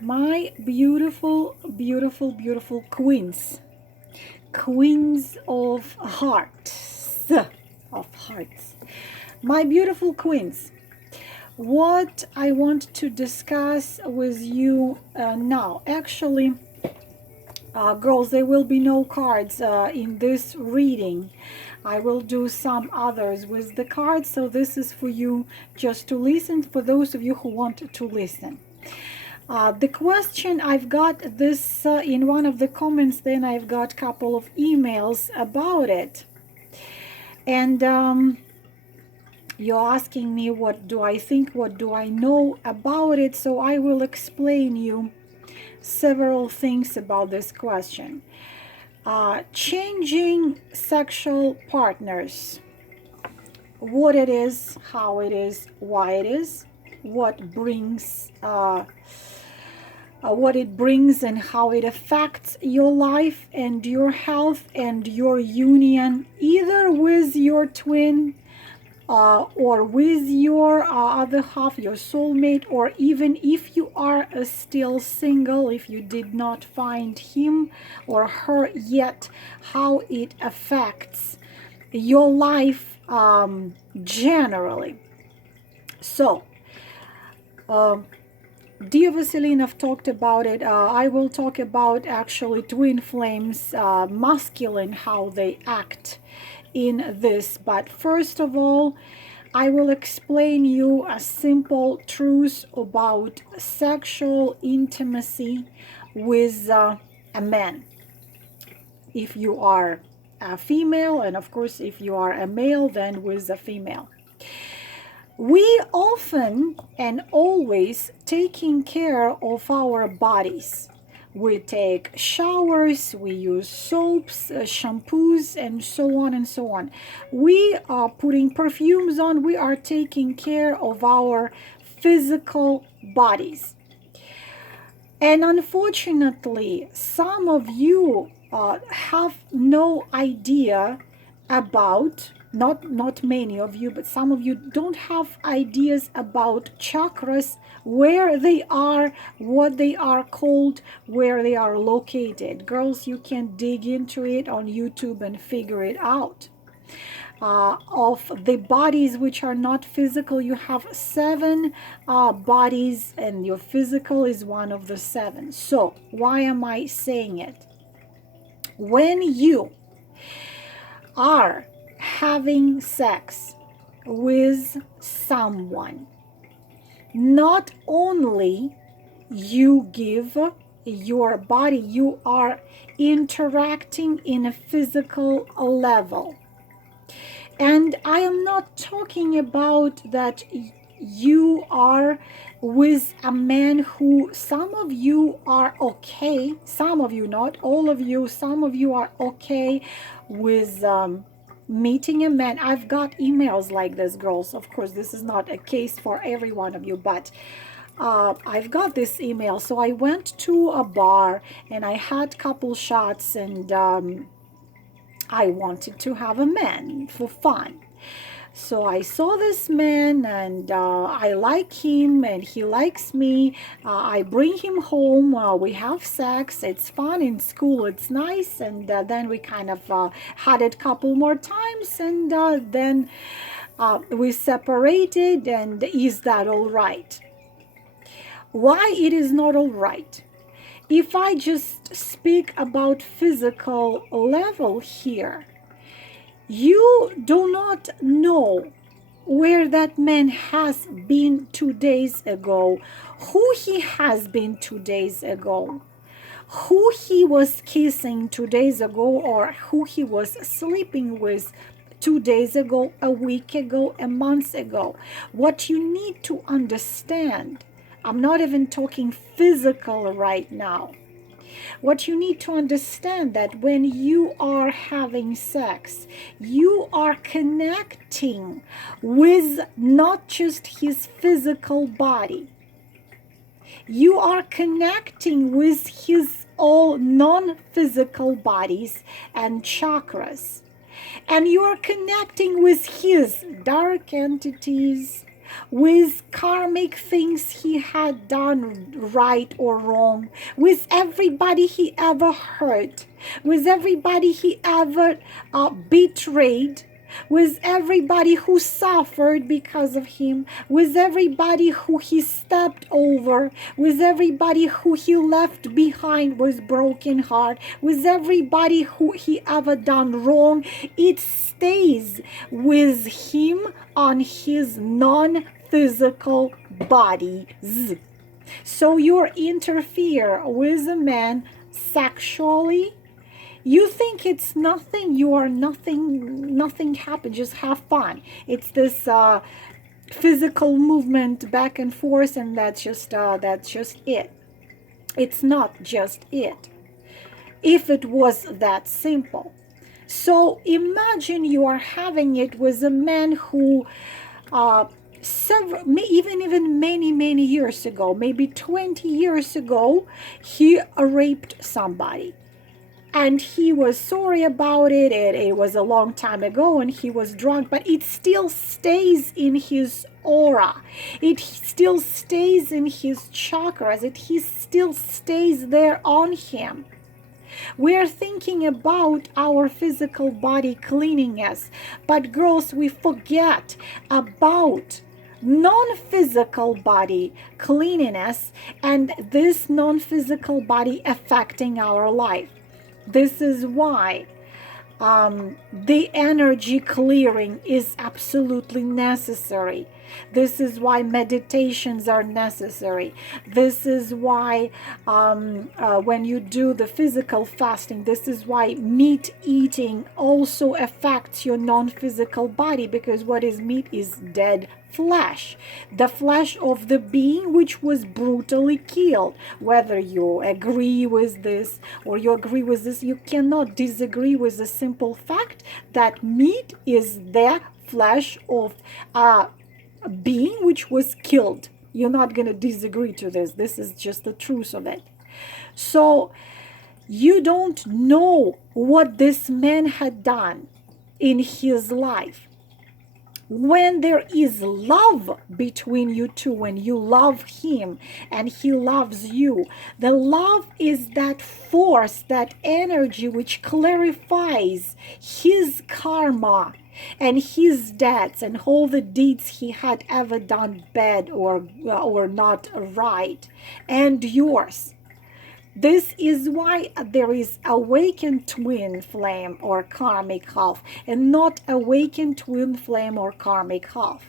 My beautiful, beautiful, beautiful queens of hearts, my beautiful queens. What I want to discuss with you now, actually, girls, there will be no cards in this reading. I will do some others with the cards, so this is for you just to listen, for those of you who want to listen. The question, I've got this in one of the comments, then I've got a couple of emails about it. And you're asking me what do I think, what do I know about it, so I will explain you several things about this question. Changing sexual partners, what it is, how it is, why it is, what it brings and how it affects your life and your health and your union, either with your twin or with your other half, your soulmate, or even if you are still single, if you did not find him or her yet, how it affects your life generally. So, dear Vesselinov talked about it. I will talk about actually twin flames, masculine, how they act in this. But first of all, I will explain you a simple truth about sexual intimacy with a man. If you are a female, and of course if you are a male, then with a female. We often and always taking care of our bodies. We take showers, we use soaps, shampoos, and so on and so on. We are putting perfumes on, we are taking care of our physical bodies. And unfortunately, some of you have no idea about, not many of you, but some of you don't have ideas about chakras, where they are, what they are called, where they are located. Girls, you can dig into it on YouTube and figure it out. Of the bodies which are not physical, you have 7 bodies, and your physical is one of the 7. So why am I saying it? When you are having sex with someone, not only you give your body, you are interacting in a physical level. And I am not talking about that you are with a man who, some of you are okay, some of you, not all of you, some of you are okay with meeting a man. I've got emails like this, girls. Of course, this is not a case for every one of you, but I've got this email. So I went to a bar and I had a couple shots, and I wanted to have a man for fun. So I saw this man, and I like him and he likes me. I bring him home, we have sex, it's fun in school, it's nice, and then we kind of had it a couple more times, and then we separated. And is that all right? Why it is not all right? If I just speak about physical level here, you do not know where that man has been 2 days ago, who he has been 2 days ago, who he was kissing 2 days ago, or who he was sleeping with 2 days ago, a week ago, a month ago. What you need to understand, I'm not even talking physical right now. What you need to understand, that when you are having sex, you are connecting with not just his physical body. You are connecting with his all non-physical bodies and chakras. And you are connecting with his dark entities, with karmic things he had done right or wrong, with everybody he ever hurt, with everybody he ever betrayed, with everybody who suffered because of him, with everybody who he stepped over, with everybody who he left behind with broken heart, with everybody who he ever done wrong. It stays with him on his non-physical bodies. So you interfere with a man sexually, you think it's nothing, you are nothing, nothing happened, just have fun. It's this physical movement back and forth, and that's just it. It's not just it. If it was that simple. So imagine you are having it with a man who even many years ago, maybe 20 years ago, he raped somebody. And he was sorry about it. It was a long time ago and he was drunk, but it still stays in his aura. It still stays in his chakras. He still stays there on him. We are thinking about our physical body cleaning us, but girls, we forget about non-physical body cleanliness and this non-physical body affecting our life. This is why the energy clearing is absolutely necessary. This is why meditations are necessary. This is why when you do the physical fasting, this is why meat eating also affects your non-physical body, because what is meat is dead flesh, the flesh of the being which was brutally killed. Whether you agree with this or you agree with this, you cannot disagree with the simple fact that meat is the flesh of a being which was killed. You're not going to disagree to this. This is just the truth of it. So you don't know what this man had done in his life. When there is love between you two, when you love him and he loves you, the love is that force, that energy which clarifies his karma and his debts and all the deeds he had ever done bad or not right, and yours. This is why there is awakened twin flame or karmic half, and not awakened twin flame or karmic half.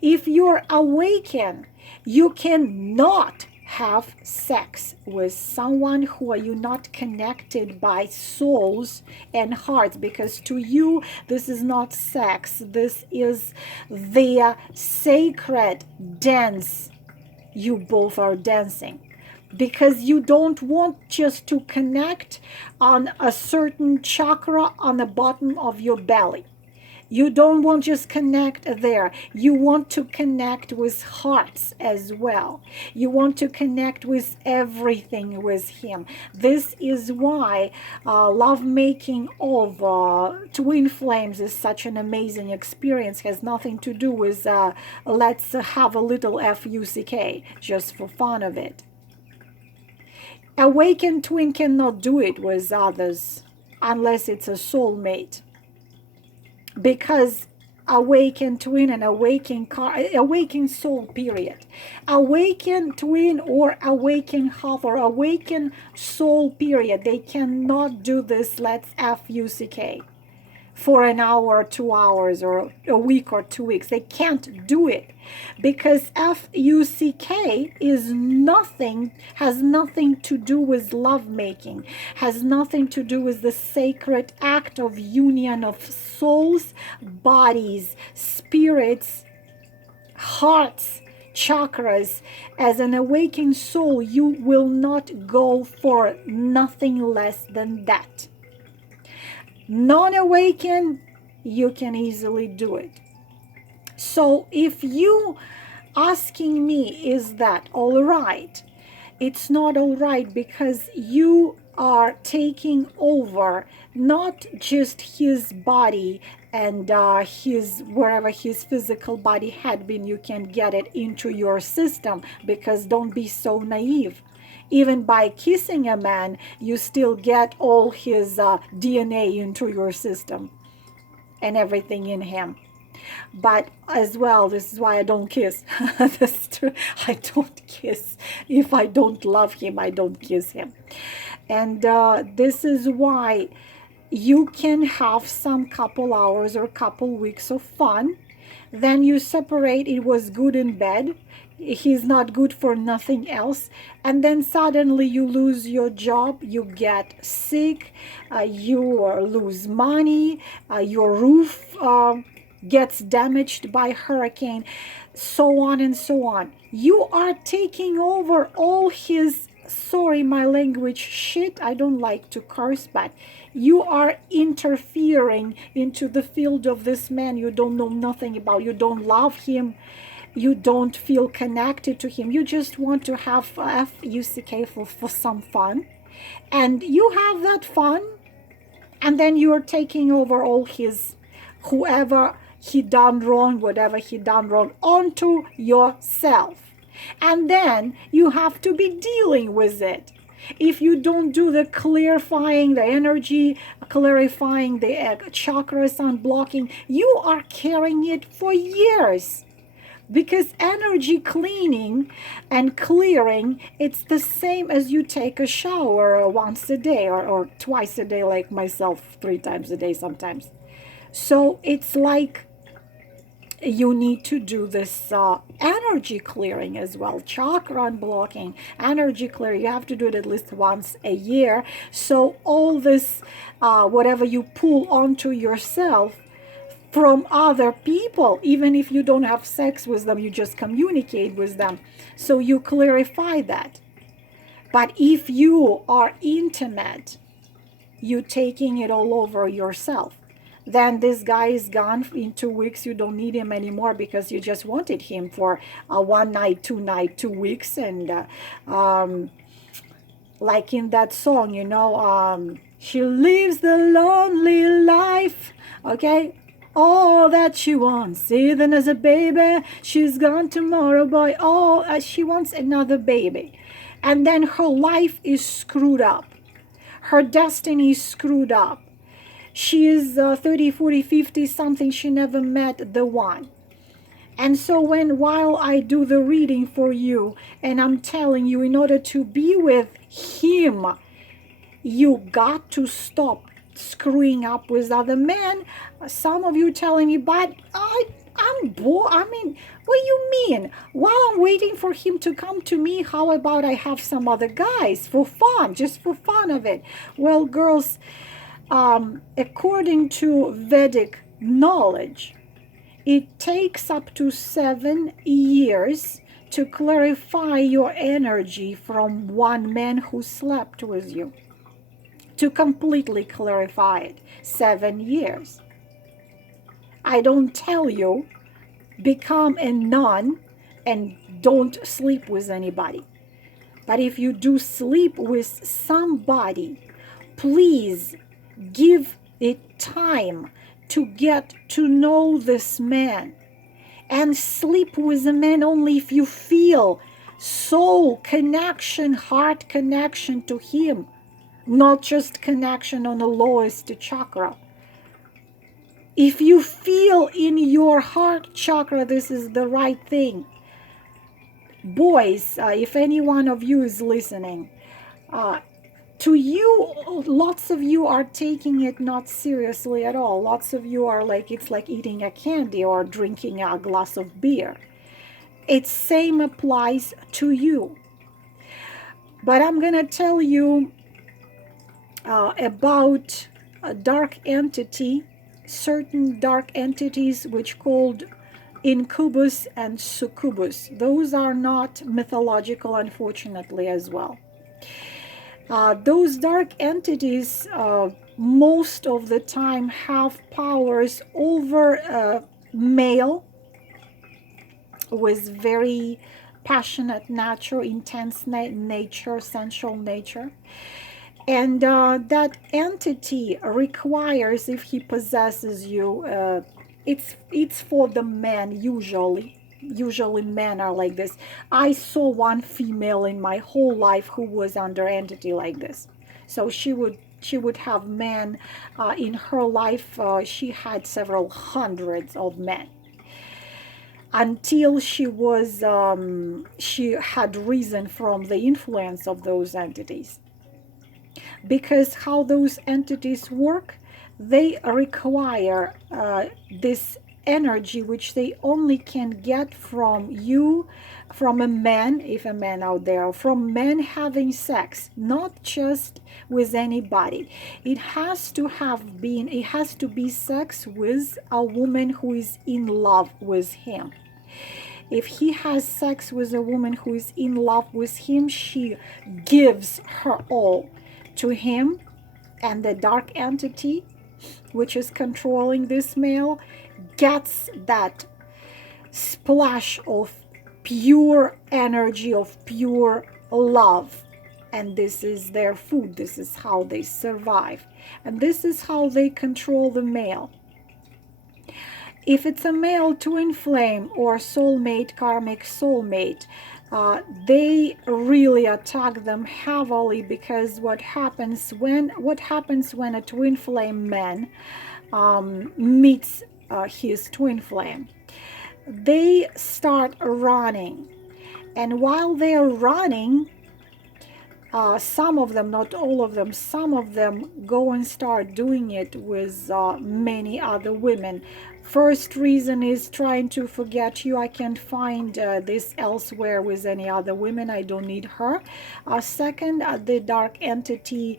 If you're awakened, you cannot have sex with someone who are you not connected by souls and hearts, because to you this is not sex. This is the sacred dance you both are dancing. Because you don't want just to connect on a certain chakra on the bottom of your belly. You don't want just connect there. You want to connect with hearts as well. You want to connect with everything with him. This is why love making of twin flames is such an amazing experience. Has nothing to do with let's have a little FUCK just for fun of it. Awakened twin cannot do it with others unless it's a soulmate, because awakened twin and awakened soul period, awakened twin or awakened half or awakened soul period, they cannot do this let's FUCK for an hour, 2 hours, or a week or 2 weeks. They can't do it, because FUCK is nothing, has nothing to do with lovemaking, has nothing to do with the sacred act of union of souls, bodies, spirits, hearts, chakras. As an awakened soul, you will not go for nothing less than that. Non-awakened, you can easily do it. So if you asking me, is that all right? It's not all right, because you are taking over not just his body and his, wherever his physical body had been, you can get it into your system, because don't be so naive. Even by kissing a man, you still get all his DNA into your system and everything in him. But as well, this is why I don't kiss. That's true. I don't kiss. If I don't love him, I don't kiss him. And this is why you can have some couple hours or couple weeks of fun, then you separate. It was good in bed, he's not good for nothing else, and then suddenly you lose your job, you get sick, you lose money, your roof gets damaged by hurricane, so on and so on. You are taking over all his, sorry my language, shit. I don't like to curse, but you are interfering into the field of this man you don't know nothing about. You don't love him, you don't feel connected to him, you just want to have F-U-C-K for some fun, and you have that fun, and then you're taking over all his, whoever he done wrong, whatever he done wrong, onto yourself. And then you have to be dealing with it. If you don't do the clarifying, the energy, clarifying the chakras, unblocking, you are carrying it for years. Because energy cleaning and clearing, it's the same as you take a shower once a day, or twice a day, like myself, 3 times a day sometimes. So it's like you need to do this energy clearing as well, chakra unblocking, energy clearing. You have to do it at least once a year. So all this, whatever you pull onto yourself from other people, even if you don't have sex with them, you just communicate with them, so you clarify that. But if you are intimate, you taking it all over yourself. Then this guy is gone in 2 weeks. You don't need him anymore because you just wanted him for 1 night, 2 night, 2 weeks. And like in that song, you know, she lives the lonely life, okay? All that she wants, even as a baby, she's gone tomorrow, boy. Oh, she wants another baby. And then her life is screwed up. Her destiny is screwed up. She is 30, 40, 50 something. She never met the one. And so while I do the reading for you, and I'm telling you, in order to be with him, you got to stop screwing up with other men. Some of you telling me, but I'm bored. I mean, what do you mean? While I'm waiting for him to come to me, how about I have some other guys for fun, just for fun of it? Well, girls, according to Vedic knowledge, it takes up to 7 years to clarify your energy from one man who slept with you. To completely clarify it, 7 years. I don't tell you, become a nun and don't sleep with anybody. But if you do sleep with somebody, please give it time to get to know this man. And sleep with a man only if you feel soul connection, heart connection to him, not just connection on the lowest chakra. If you feel in your heart chakra this is the right thing, boys, if any one of you is listening, to you, lots of you are taking it not seriously at all. Lots of you are like, it's like eating a candy or drinking a glass of beer. It same applies to you. But I'm gonna tell you about a dark entity, certain dark entities which called incubus and succubus. Those are not mythological, unfortunately, as well. Those dark entities most of the time have powers over a male with very passionate nature, intense nature, sensual nature. And that entity requires, if he possesses you, it's for the man usually. Usually men are like this. I saw one female in my whole life who was under entity like this. So she would have men in her life. She had several hundreds of men until she had risen from the influence of those entities. Because how those entities work, they require this energy which they only can get from you, from a man, if a man out there, from men having sex, not just with anybody. It has to be sex with a woman who is in love with him. If he has sex with a woman who is in love with him, she gives her all to him, and the dark entity which is controlling this male gets that splash of pure energy, of pure love, and this is their food. This is how they survive, and this is how they control the male. If it's a male twin flame or soulmate, karmic soulmate, they really attack them heavily, because what happens when a twin flame man meets his twin flame, they start running, and while they are running, some of them, not all of them, some of them go and start doing it with many other women. First reason is trying to forget you. I can't find this elsewhere with any other women. I don't need her. Second, the dark entity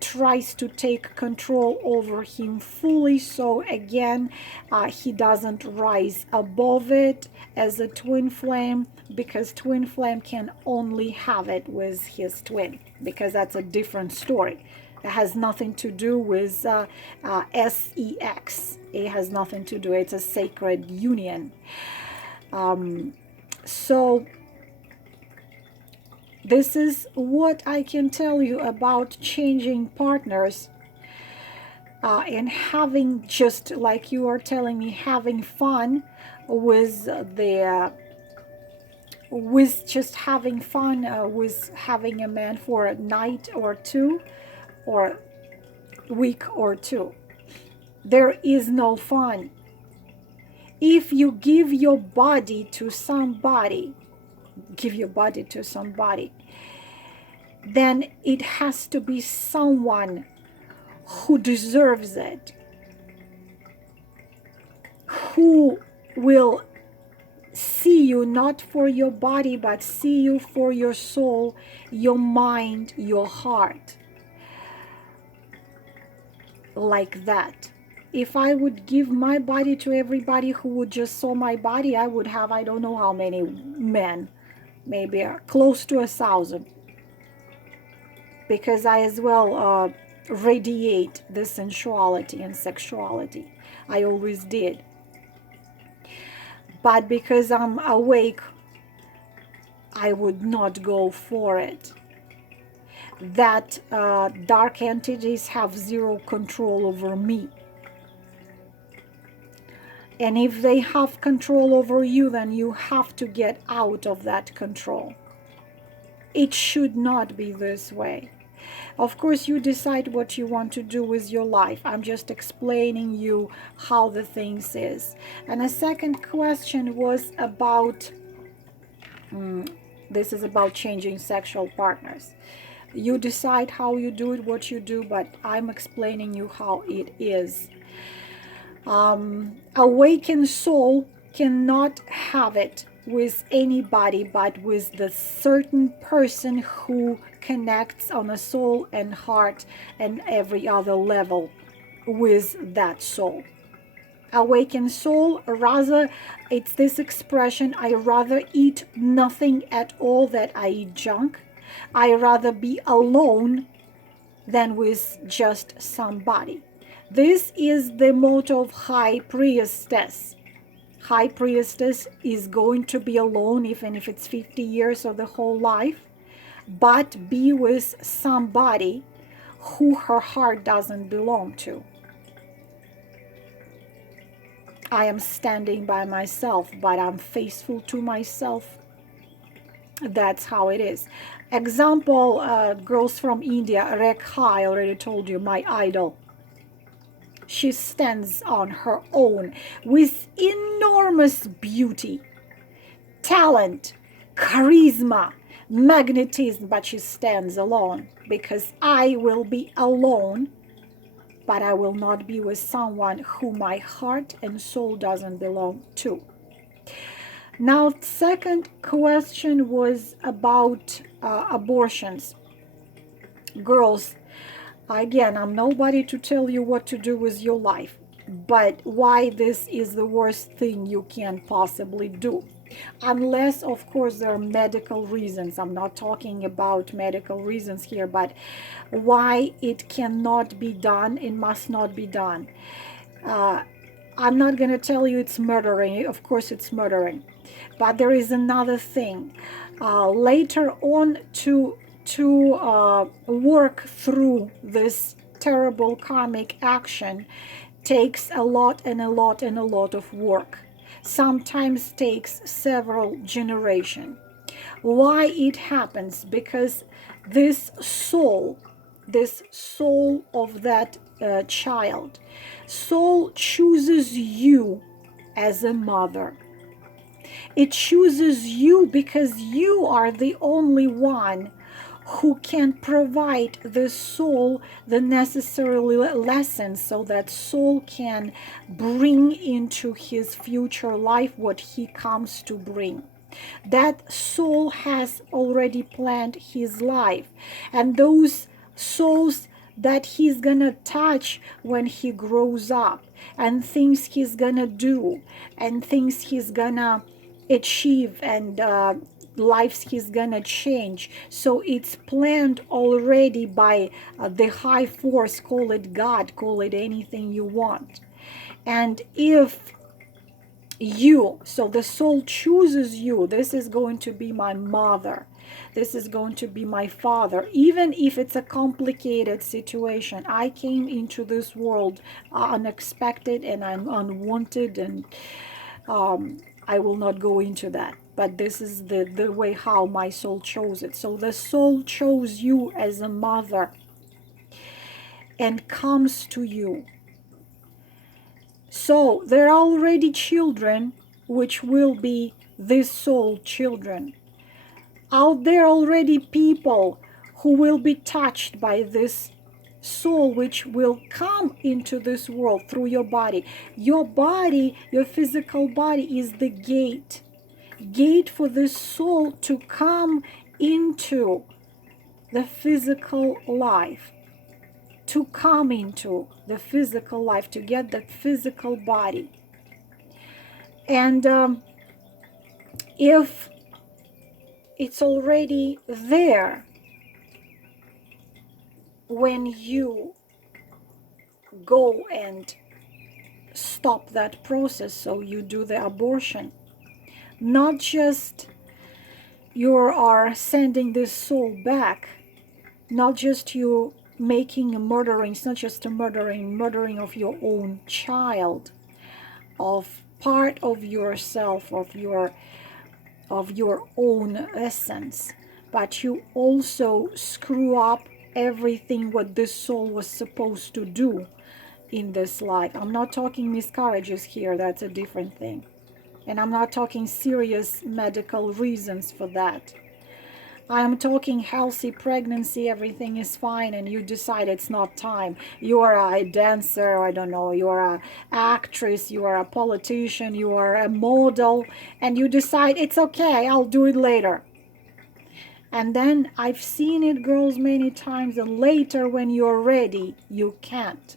tries to take control over him fully. So again, he doesn't rise above it as a twin flame, because twin flame can only have it with his twin, because that's a different story. It has nothing to do with S.E.X. It has nothing to do. It's a sacred union. So this is what I can tell you about changing partners and having, just like you are telling me, having fun with just having fun with having a man for a night or two, or week or two. There is no fun. If you give your body to somebody, then it has to be someone who deserves it, who will see you not for your body, but see you for your soul, your mind, your heart. Like that. If I would give my body to everybody who would just saw my body, I would have, I don't know how many men, maybe close to 1,000, because I as well radiate the sensuality and sexuality. I always did. But because I'm awake, I would not go for it. That dark entities have zero control over me. And if they have control over you, then you have to get out of that control. It should not be this way. Of course, you decide what you want to do with your life. I'm just explaining you how the things is. And a second question was about, this is about changing sexual partners. You decide how you do it, what you do, but I'm explaining you how it is. Awakened soul cannot have it with anybody, but with the certain person who connects on a soul and heart and every other level with that soul. Awakened soul, rather, it's this expression, I rather eat nothing at all than I eat junk. I rather be alone than with just somebody. This is the motto of High Priestess. High Priestess is going to be alone, even if it's 50 years or the whole life, but be with somebody who her heart doesn't belong to. I am standing by myself, but I'm faithful to myself. That's how it is. Example, girls from India, Rekha, I already told you, my idol. She stands on her own with enormous beauty, talent, charisma, magnetism, but she stands alone, because I will be alone, but I will not be with someone who my heart and soul doesn't belong to. Now, second question was about abortions. Girls, again, I'm nobody to tell you what to do with your life, but why this is the worst thing you can possibly do. Unless, of course, there are medical reasons. I'm not talking about medical reasons here, but why it cannot be done, it must not be done. I'm not going to tell you it's murdering. Of course, it's murdering. But there is another thing. Later on, to work through this terrible karmic action takes a lot and a lot and a lot of work. Sometimes takes several generations. Why it happens? Because this soul of that child, soul chooses you as a mother. It chooses you because you are the only one who can provide the soul the necessary lessons so that soul can bring into his future life what he comes to bring. That soul has already planned his life, and those souls that he's gonna touch when he grows up, and things he's gonna do, and things he's gonna achieve, and lives he's gonna change. So it's planned already by the high force, call it God, call it anything you want. And if you, so the soul chooses you, this is going to be my mother, this is going to be my father, even if it's a complicated situation. I came into this world unexpected and I'm unwanted, and I will not go into that, but this is the way how my soul chose it. So the soul chose you as a mother and comes to you. So there are already children which will be this soul children. Out there already people who will be touched by this soul, which will come into this world through your body. Your body, your physical body, is the gate for this soul to come into the physical life, to come into the physical life, to get that physical body. And if it's already there when you go and stop that process, so you do the abortion, not just you are sending this soul back, not just you making a murdering, it's not just a murdering of your own child, of part of yourself, of your own essence, but you also screw up everything what this soul was supposed to do in this life. I'm not talking miscarriages here, that's a different thing. And I'm not talking serious medical reasons for that. I'm talking healthy pregnancy, everything is fine, and you decide it's not time. You are a dancer, I don't know, you are an actress, you are a politician, you are a model, and you decide it's okay, I'll do it later. And then I've seen it, girls, many times, and later when you're ready, you can't.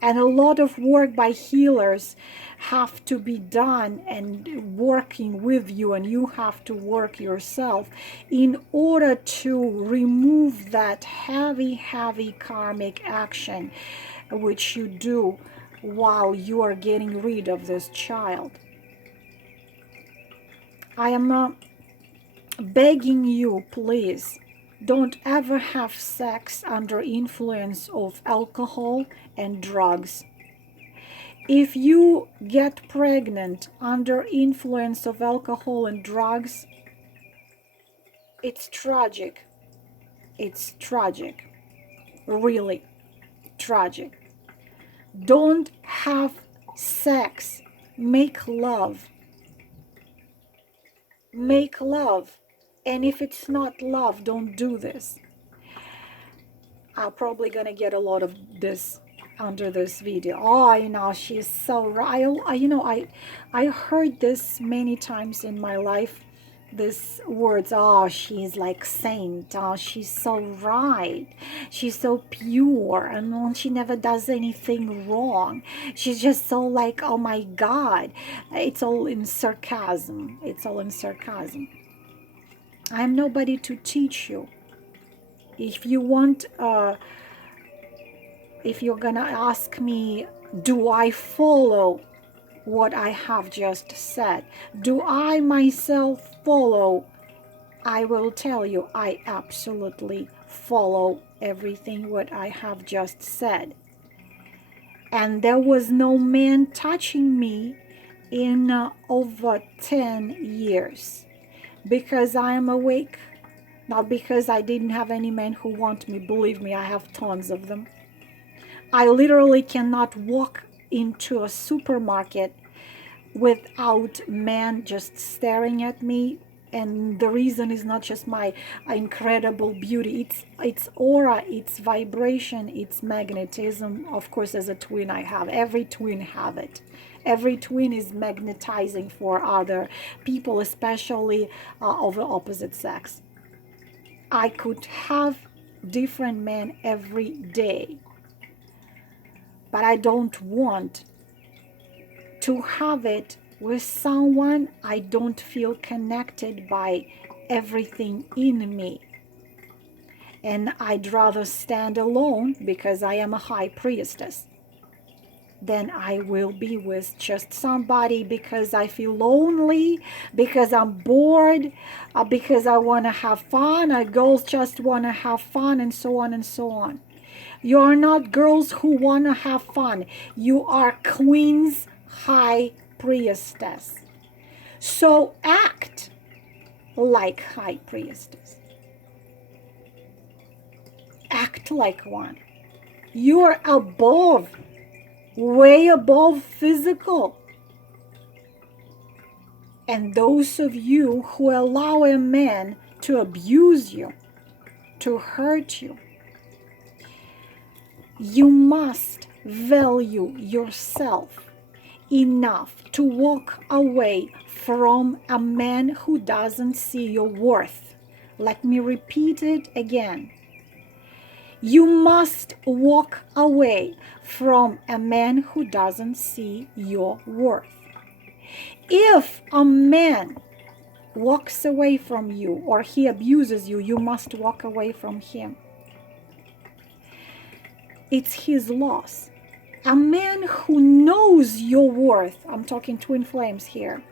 And a lot of work by healers have to be done, and working with you, and you have to work yourself in order to remove that heavy karmic action which you do while you are getting rid of this child. I am begging you, please, Don't ever have sex under influence of alcohol and drugs. If you get pregnant under influence of alcohol and drugs, it's tragic. It's tragic. Really tragic. Don't have sex. Make love. Make love. And if it's not love, don't do this. I'm probably gonna get a lot of this under this video. Oh, you know, she's so right. I heard this many times in my life. These words, oh, she's like saint. Oh, she's so right. She's so pure, and she never does anything wrong. She's just so like, oh my God. It's all in sarcasm. It's all in sarcasm. I'm nobody to teach you. If you want, if you're gonna ask me, do I follow what I have just said? Do I myself follow? I will tell you, I absolutely follow everything what I have just said. And there was no man touching me in over 10 years. Because I am awake, not because I didn't have any men who want me. Believe me, I have tons of them. I literally cannot walk into a supermarket without men just staring at me. And the reason is not just my incredible beauty. It's aura, it's vibration, it's magnetism. Of course, as a twin, I have. Every twin have it. Every twin is magnetizing for other people, especially of the opposite sex. I could have different men every day, but I don't want to have it with someone I don't feel connected by everything in me. And I'd rather stand alone because I am a high priestess than I will be with just somebody because I feel lonely, because I'm bored, because I want to have fun. Girls just want to have fun, and so on and so on. You are not girls who want to have fun. You are queens, high priestess. So act like high priestess. Act like one. You are above, way above physical. And those of you who allow a man to abuse you, to hurt you, you must value yourself enough to walk away from a man who doesn't see your worth. Let me repeat it again. You must walk away from a man who doesn't see your worth. If a man walks away from you or he abuses you, you must walk away from him. It's his loss. A man who knows your worth, I'm talking twin flames here,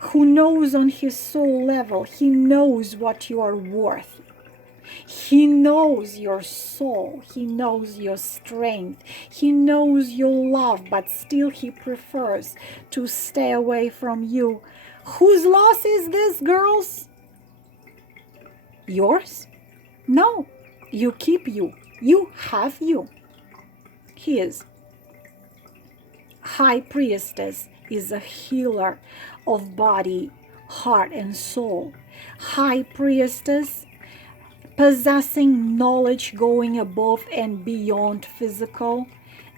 who knows on his soul level, he knows what you are worth. He knows your soul. He knows your strength. He knows your love, but still he prefers to stay away from you. Whose loss is this, girls? Yours? No, you keep you. You have you. His. High priestess is a healer of body, heart, and soul. High priestess possessing knowledge going above and beyond physical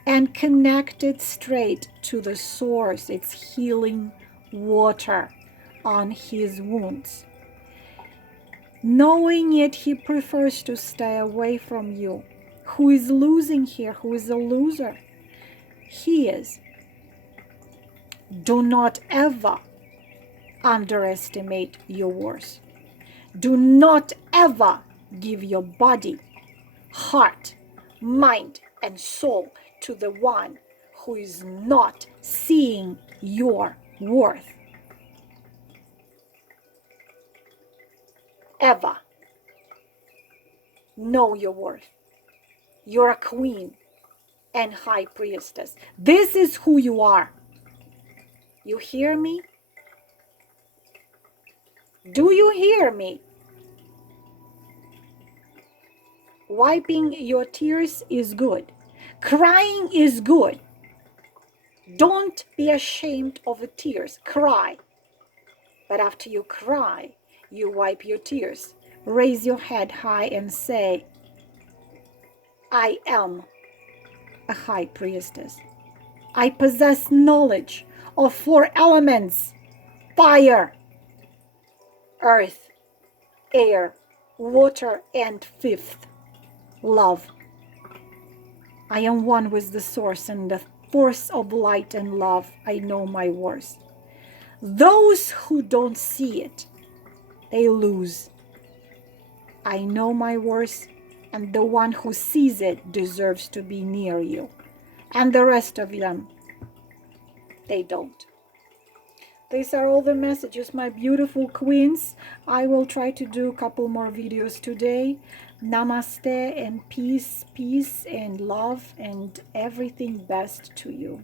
and connected straight to the source, its healing water on his wounds. Knowing it, he prefers to stay away from you. Who is losing here? Who is a loser? He is. Do not ever underestimate your worth. Do not ever give your body, heart, mind, and soul to the one who is not seeing your worth. Ever. Know your worth. You're a queen and high priestess. This is who you are. You hear me? Do you hear me? Wiping your tears is good. Crying is good. Don't be ashamed of the tears. Cry. But after you cry, you wipe your tears. Raise your head high and say, I am a high priestess. I possess knowledge of 4 elements: fire, earth, air, water, and 5th, love. I am one with the source and the force of light and love. I know my worth. Those who don't see it, they lose. I know my worth, and the one who sees it deserves to be near you. And the rest of them, they don't. These are all the messages, my beautiful queens. I will try to do a couple more videos today. Namaste and peace, peace and love and everything best to you.